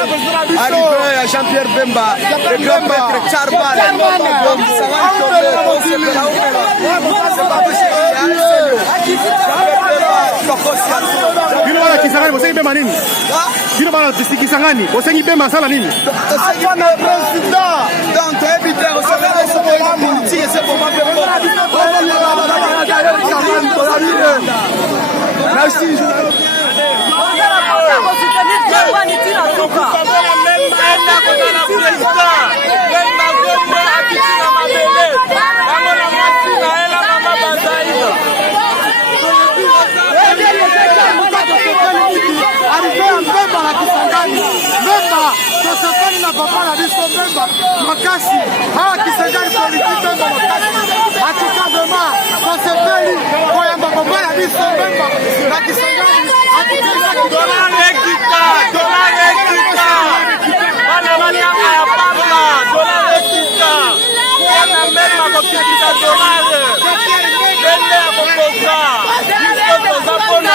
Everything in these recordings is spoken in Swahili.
arrivé à Jean-Pierre Bemba, le grand maître Charbal, donc ça va tomber, c'est pas possible. Bino bana Kisangani bosengi Bemba nini? Bino bana Kisangani bosengi Bemba sala nini? Tosengi président. Donc éviter recevoir ce politique c'est pour moi merci. Tosokani na papa na biso Bemba makasi hawa Kisangani politique Bemba makasi atika dema tosepeli koyamba papa na biso Bemba na Kisangani atika dollar ekita bana bana ya papa dollar ekita yana Bemba kokita dollar bende ya kokoka biso tozapona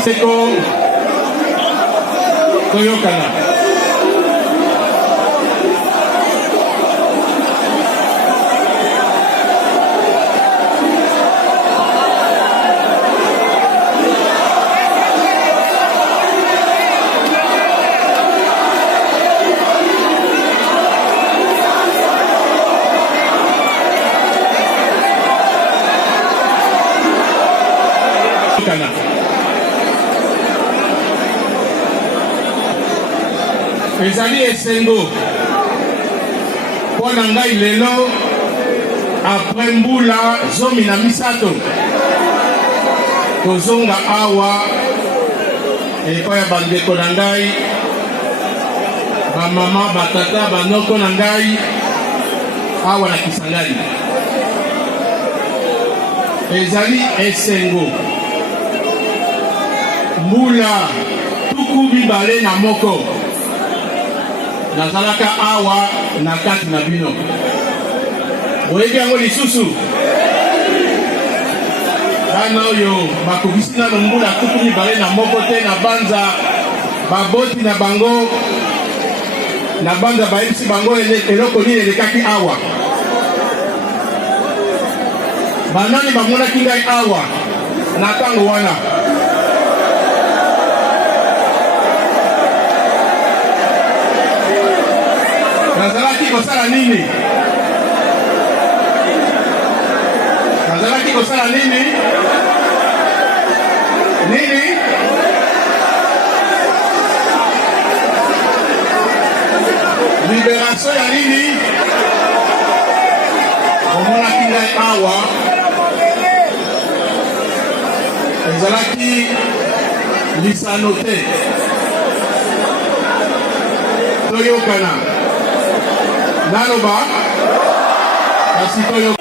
Seko Toyokana ezali esengo mpona ngai lelo apres mbula 13 kozonga awa epai ya bandeko na ngai bamama batata banoko na ngai awa na Kisangani ezali esengo mbula tuku mibale na moko nazalaka awa na kati na bino boyebi yango lisusu bana oyo bakokisi nano mbula tuku mibale na moko te na banza baboti na bango na banza bayebisi bango eloko nini elekaki awa banani bamonaki ngai awa na ntango wana nazalaki kosala nini? Nazalaki kosala nini? Nini? ya nini omonaki ngai awa ezalaki lisano te toyokana naloba kasi toyokana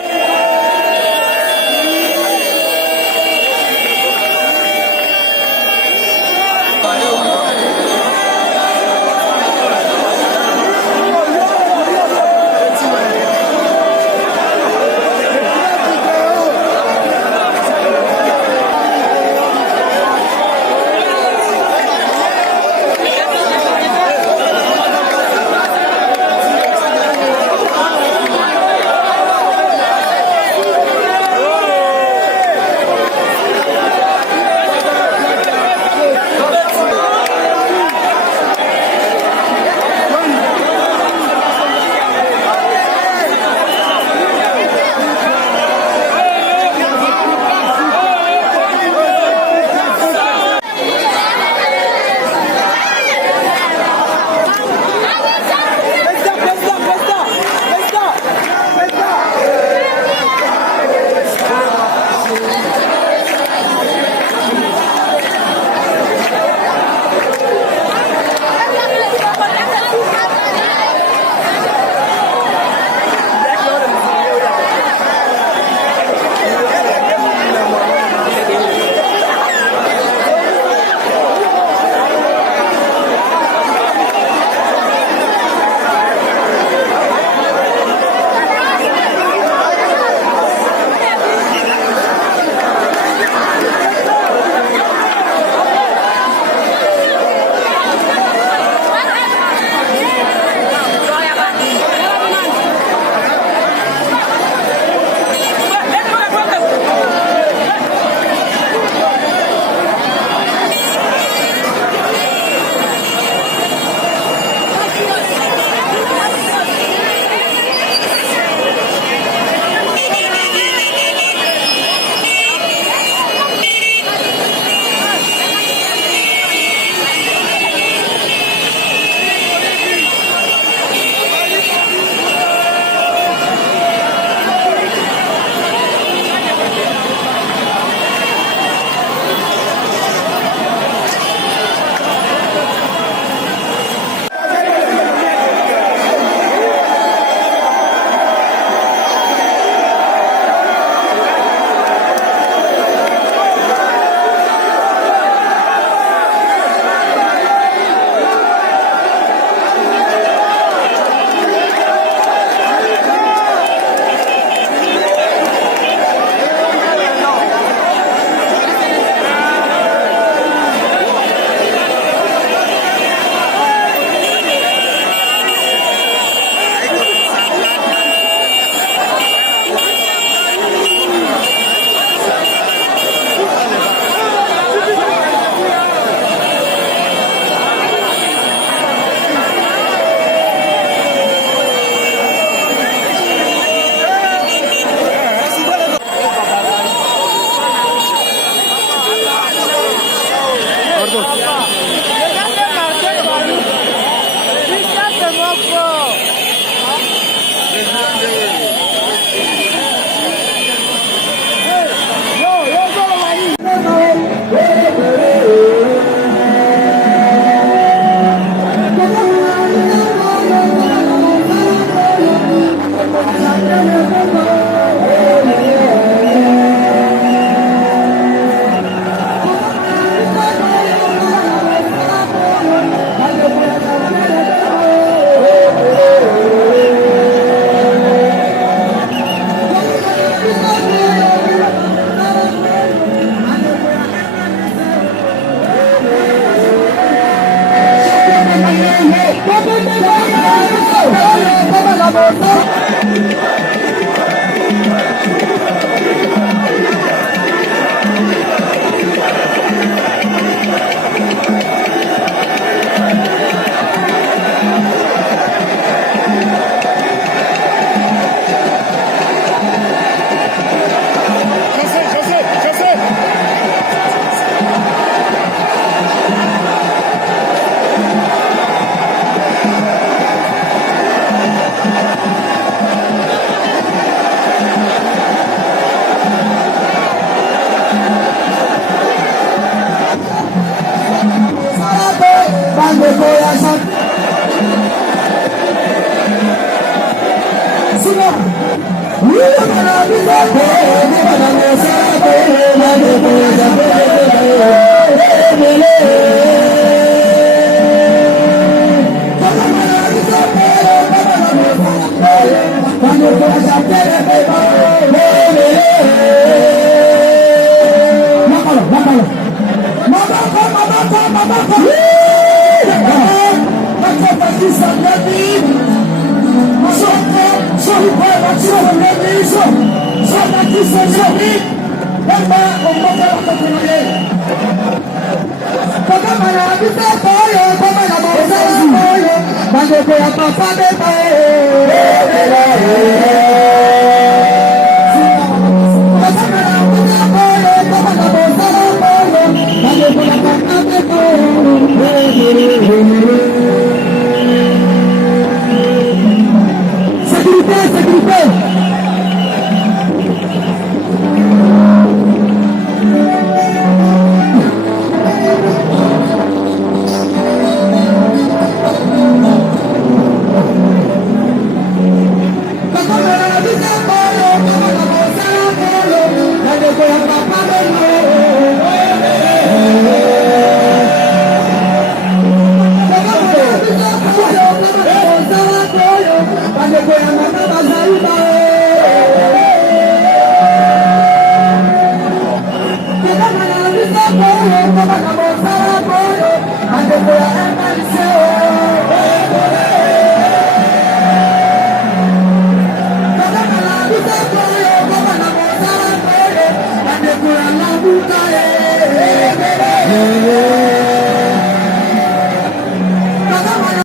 Papa